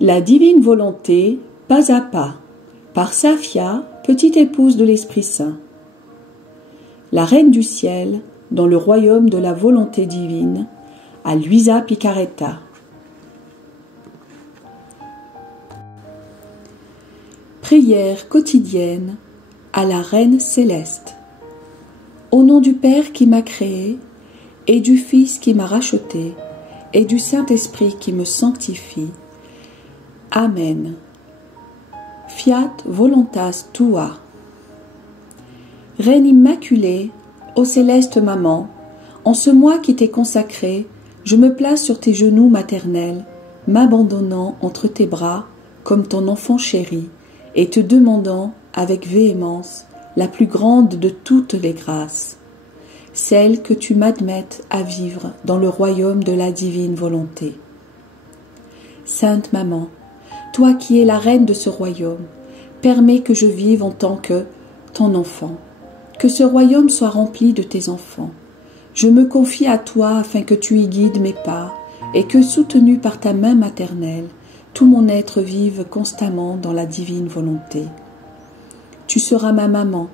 La divine volonté, pas à pas, par Safia, petite épouse de l'Esprit Saint. La Reine du Ciel, dans le royaume de la volonté divine, à Luisa Picaretta. Prière quotidienne à la Reine céleste. Au nom du Père qui m'a créé, et du Fils qui m'a racheté, et du Saint-Esprit qui me sanctifie. Amen. Fiat voluntas tua. Reine immaculée, ô céleste maman, en ce mois qui t'est consacré, je me place sur tes genoux maternels, m'abandonnant entre tes bras comme ton enfant chéri, et te demandant avec véhémence la plus grande de toutes les grâces, celle que tu m'admettes à vivre dans le royaume de la divine volonté. Sainte Maman, toi qui es la reine de ce royaume, permets que je vive en tant que ton enfant, que ce royaume soit rempli de tes enfants. Je me confie à toi afin que tu y guides mes pas et que, soutenu par ta main maternelle, tout mon être vive constamment dans la divine volonté. Tu seras ma maman.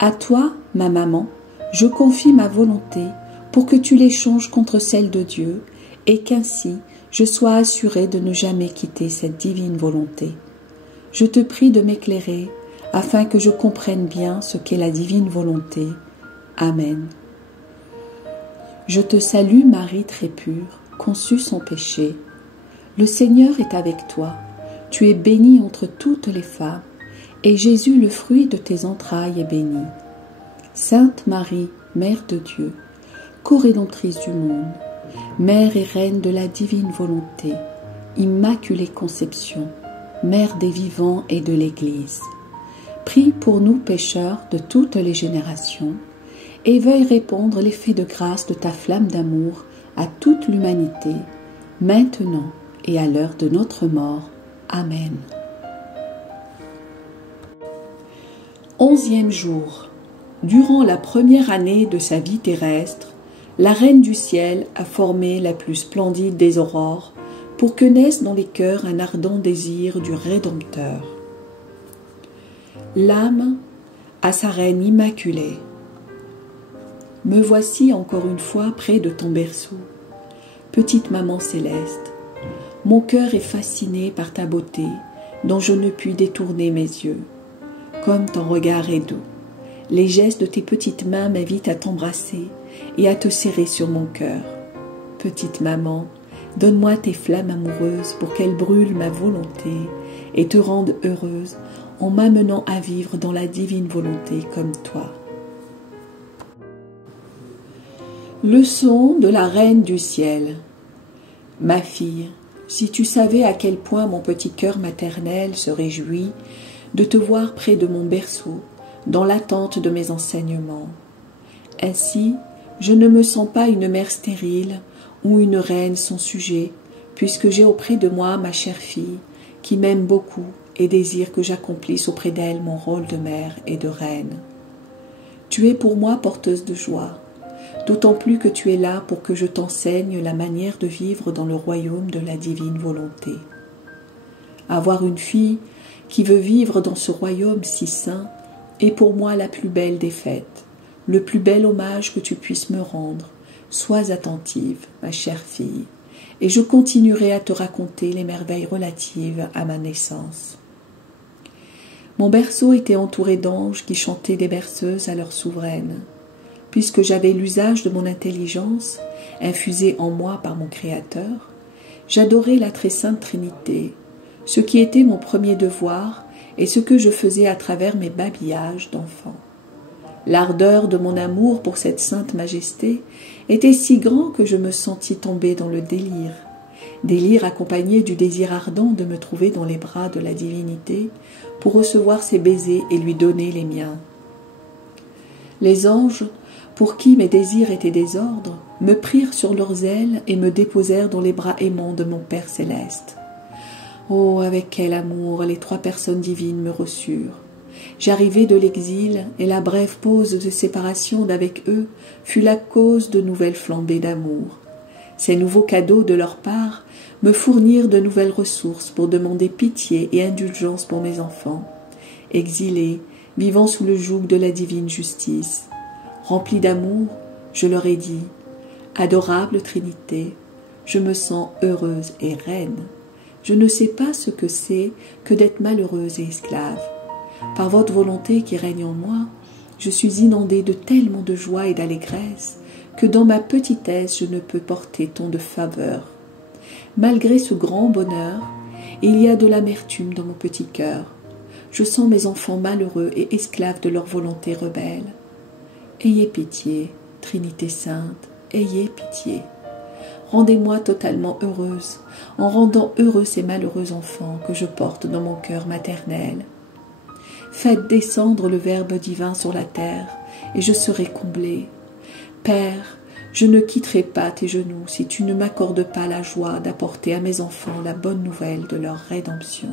À toi, ma maman, je confie ma volonté pour que tu l'échanges contre celle de Dieu et qu'ainsi je sois assurée de ne jamais quitter cette divine volonté. Je te prie de m'éclairer afin que je comprenne bien ce qu'est la divine volonté. Amen. Je te salue Marie très pure, conçue sans péché. Le Seigneur est avec toi. Tu es bénie entre toutes les femmes, et Jésus, le fruit de tes entrailles, est béni. Sainte Marie, Mère de Dieu, co-rédemptrice du monde, Mère et Reine de la divine volonté, Immaculée Conception, Mère des vivants et de l'Église, prie pour nous pécheurs de toutes les générations, et veuille répandre l'effet de grâce de ta flamme d'amour à toute l'humanité, maintenant et à l'heure de notre mort. Amen. 11e jour. Durant la première année de sa vie terrestre, la Reine du Ciel a formé la plus splendide des aurores pour que naisse dans les cœurs un ardent désir du Rédempteur. L'âme à sa Reine immaculée. Me voici encore une fois près de ton berceau, petite maman céleste. Mon cœur est fasciné par ta beauté, dont je ne puis détourner mes yeux. Comme ton regard est doux, les gestes de tes petites mains m'invitent à t'embrasser et à te serrer sur mon cœur. Petite maman, donne-moi tes flammes amoureuses pour qu'elles brûlent ma volonté et te rendent heureuse en m'amenant à vivre dans la divine volonté comme toi. Leçon de la Reine du Ciel. Ma fille, si tu savais à quel point mon petit cœur maternel se réjouit de te voir près de mon berceau, dans l'attente de mes enseignements. Ainsi, je ne me sens pas une mère stérile ou une reine sans sujet, puisque j'ai auprès de moi ma chère fille, qui m'aime beaucoup et désire que j'accomplisse auprès d'elle mon rôle de mère et de reine. Tu es pour moi porteuse de joie, d'autant plus que tu es là pour que je t'enseigne la manière de vivre dans le royaume de la divine volonté. Avoir une fille qui veut vivre dans ce royaume si saint est pour moi la plus belle des fêtes, le plus bel hommage que tu puisses me rendre. Sois attentive, ma chère fille, et je continuerai à te raconter les merveilles relatives à ma naissance. Mon berceau était entouré d'anges qui chantaient des berceuses à leur souveraine. Puisque j'avais l'usage de mon intelligence, infusée en moi par mon Créateur, j'adorais la très sainte Trinité, ce qui était mon premier devoir et ce que je faisais à travers mes babillages d'enfant. L'ardeur de mon amour pour cette sainte majesté était si grand que je me sentis tomber dans le délire accompagné du désir ardent de me trouver dans les bras de la divinité pour recevoir ses baisers et lui donner les miens. Les anges, pour qui mes désirs étaient désordre, me prirent sur leurs ailes et me déposèrent dans les bras aimants de mon Père céleste. Oh, avec quel amour les trois personnes divines me reçurent. J'arrivai de l'exil, et la brève pause de séparation d'avec eux fut la cause de nouvelles flambées d'amour. Ces nouveaux cadeaux de leur part me fournir de nouvelles ressources pour demander pitié et indulgence pour mes enfants, exilés, vivant sous le joug de la divine justice. Rempli d'amour, je leur ai dit, adorable Trinité, je me sens heureuse et reine. Je ne sais pas ce que c'est que d'être malheureuse et esclave. Par votre volonté qui règne en moi, je suis inondée de tellement de joie et d'allégresse que dans ma petitesse je ne peux porter tant de faveur. Malgré ce grand bonheur, il y a de l'amertume dans mon petit cœur. Je sens mes enfants malheureux et esclaves de leur volonté rebelle. Ayez pitié, Trinité Sainte, ayez pitié. Rendez-moi totalement heureuse, en rendant heureux ces malheureux enfants que je porte dans mon cœur maternel. Faites descendre le Verbe divin sur la terre, et je serai comblée. Père, je ne quitterai pas tes genoux si tu ne m'accordes pas la joie d'apporter à mes enfants la bonne nouvelle de leur rédemption.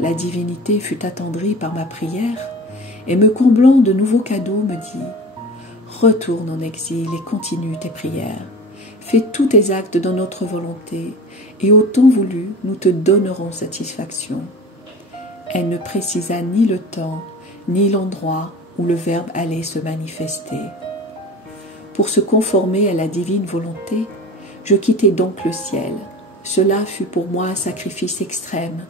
La divinité fut attendrie par ma prière, et me comblant de nouveaux cadeaux me dit « Retourne en exil et continue tes prières. Fais tous tes actes dans notre volonté, et au temps voulu, nous te donnerons satisfaction. » Elle ne précisa ni le temps, ni l'endroit où le Verbe allait se manifester. Pour se conformer à la divine volonté, je quittai donc le ciel. Cela fut pour moi un sacrifice extrême,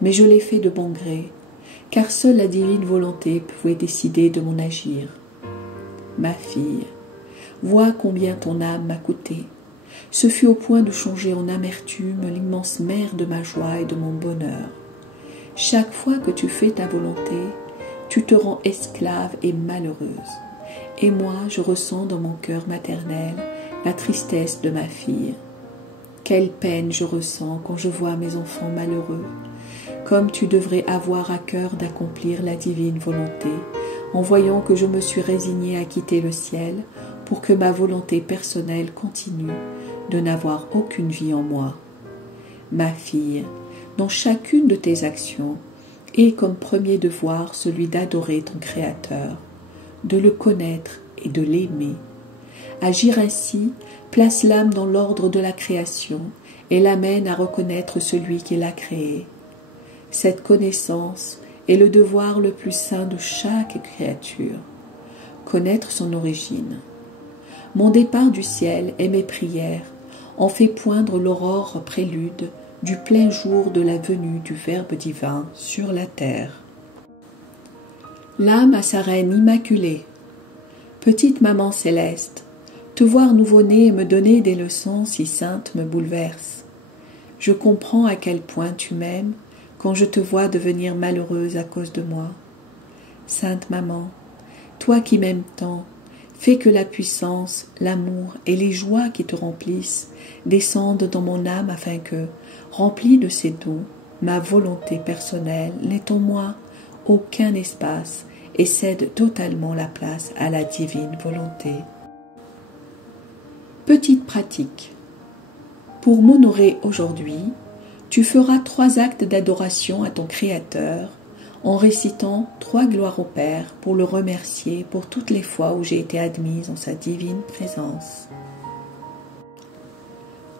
mais je l'ai fait de bon gré, car seule la divine volonté pouvait décider de mon agir. Ma fille, vois combien ton âme m'a coûté. Ce fut au point de changer en amertume l'immense mer de ma joie et de mon bonheur. Chaque fois que tu fais ta volonté, tu te rends esclave et malheureuse. Et moi, je ressens dans mon cœur maternel la tristesse de ma fille. Quelle peine je ressens quand je vois mes enfants malheureux, comme tu devrais avoir à cœur d'accomplir la divine volonté, en voyant que je me suis résignée à quitter le ciel pour que ma volonté personnelle continue de n'avoir aucune vie en moi. Ma fille, dans chacune de tes actions, aie comme premier devoir celui d'adorer ton Créateur, de le connaître et de l'aimer. Agir ainsi place l'âme dans l'ordre de la création et l'amène à reconnaître celui qui l'a créée. Cette connaissance est le devoir le plus saint de chaque créature, connaître son origine. Mon départ du ciel et mes prières ont fait poindre l'aurore prélude du plein jour de la venue du Verbe divin sur la terre. L'âme à sa reine immaculée. Petite maman céleste, te voir nouveau-né et me donner des leçons si saintes me bouleverse. Je comprends à quel point tu m'aimes quand je te vois devenir malheureuse à cause de moi. Sainte maman, toi qui m'aimes tant, fais que la puissance, l'amour et les joies qui te remplissent descendent dans mon âme afin que, remplie de ces dons, ma volonté personnelle n'ait en moi aucun espace et cède totalement la place à la divine volonté. Petite pratique. Pour m'honorer aujourd'hui, tu feras 3 actes d'adoration à ton Créateur en récitant 3 gloires au Père pour le remercier pour toutes les fois où j'ai été admise en sa divine présence.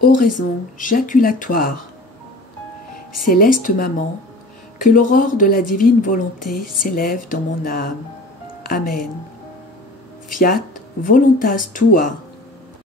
Oraison jaculatoire. Céleste Maman, que l'aurore de la divine volonté s'élève dans mon âme. Amen. Fiat voluntas tua.